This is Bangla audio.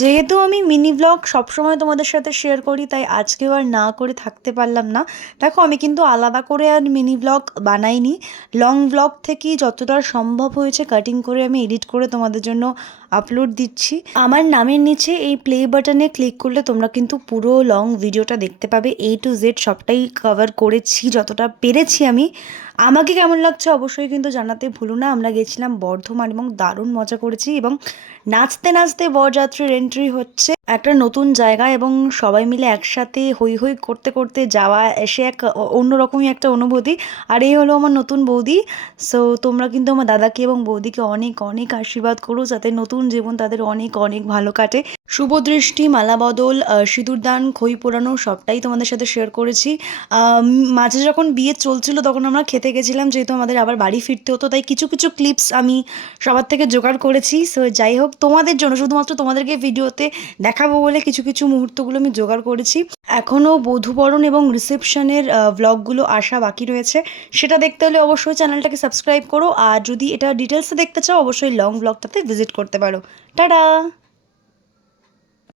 যেহেতু আমি মিনি ব্লগ সবসময় তোমাদের সাথে শেয়ার করি, তাই আজকেও আর না করে থাকতে পারলাম না। দেখো, আমি কিন্তু আলাদা করে আর মিনি ব্লগ বানাইনি। লং ব্লগ থেকেই যতটা সম্ভব হয়েছে কাটিং করে আমি এডিট করে তোমাদের জন্য আপলোড দিচ্ছি। আমার নামের নিচে এই প্লে বাটনে ক্লিক করলে তোমরা কিন্তু পুরো লং ভিডিওটা দেখতে পাবে। A to Z সবটাই কভার করেছি যতটা পেরেছি আমি। আমাকে কেমন লাগছে অবশ্যই কিন্তু জানাতে ভুলো না। আমরা গেছিলাম বর্ধমান এবং দারুণ মজা করেছি, এবং নাচতে নাচতে বরযাত্রীর এন্ট্রি হচ্ছে একটা নতুন জায়গায়, এবং সবাই মিলে একসাথে হই হই করতে করতে যাওয়া এসে এক অন্যরকমই একটা অনুভূতি। আর এই হলো আমার নতুন বৌদি। সো তোমরা কিন্তু আমার দাদাকে এবং বৌদিকে অনেক অনেক আশীর্বাদ করো, যাতে নতুন জীবন তাদের অনেক অনেক ভালো কাটে। শুভ দৃষ্টি, মালা বদল, সিঁদুরদান, খই পোড়ানো সবটাই তোমাদের সাথে শেয়ার করেছি। মাঝে যখন বিয়ে চলছিল তখন আমরা খেতে গেছিলাম, যেহেতু আমাদের আবার বাড়ি ফিরতে হতো, তাই কিছু কিছু ক্লিপস আমি সবার থেকে জোগাড় করেছি। সো যাই হোক, তোমাদের জন্য শুধুমাত্র তোমাদেরকে ভিডিওতে দেখাবো বলে কিছু কিছু মুহূর্তগুলো আমি জোগাড় করেছি। এখনও বধূবরণ এবং রিসেপশনের ব্লগগুলো আসা বাকি রয়েছে। সেটা দেখতে হলে অবশ্যই চ্যানেলটাকে সাবস্ক্রাইব করো, আর যদি এটা ডিটেলসে দেখতে চাও অবশ্যই লং ব্লগটাতে ভিজিট করতে পারো। টাটা।